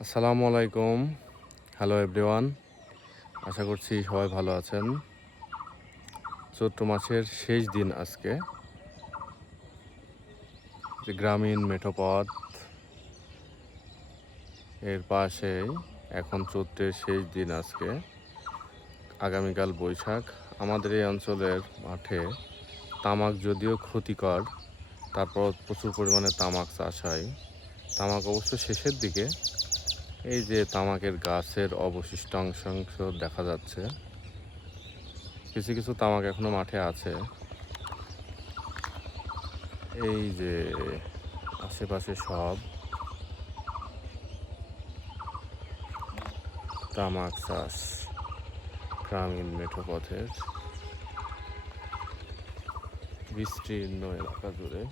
আসসালামু আলাইকুম। Hello everyone, আশা করছি সবাই ভালো আছেন। চৈত্র মাসের শেষ দিন আজকে। যে গ্রামীণ মেঠোপথ এর পাশেই এখন চৈত্রের শেষ দিন আজকে। আগামীকাল বৈশাখ। আমাদের এই অঞ্চলের মাঠে তামাক যদিও ক্ষতিকর, তারপর প্রচুর পরিমাণে তামাক চাষ হয়। তামাক অবশ্য শেষের দিকে। এই যে তামাকের গাছের অবশিষ্টাংশ দেখা যাচ্ছে। কিছু কিছু তামাক এখনো মাঠে আছে। এই যে আশেপাশে সব তামাক চাষ গ্রামীণ মেঠোপথের বিস্তীর্ণ এলাকা জুড়ে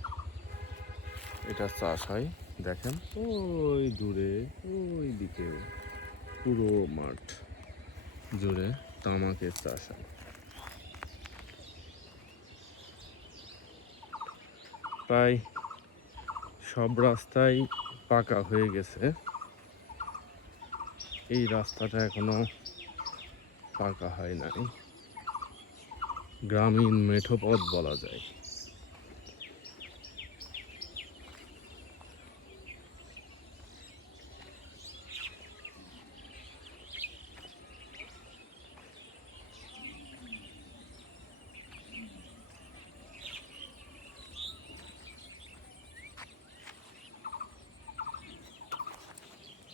এটা চাষ হয়। দেখেন ওই দূরে, ওই দিকেও পুরো মাঠ জুড়ে তামাকের চাষ হয়। প্রায় সব রাস্তাই পাকা হয়ে গেছে, এই রাস্তাটা এখনো পাকা হয় নাই। গ্রামীণ মেঠোপথ বলা যায়।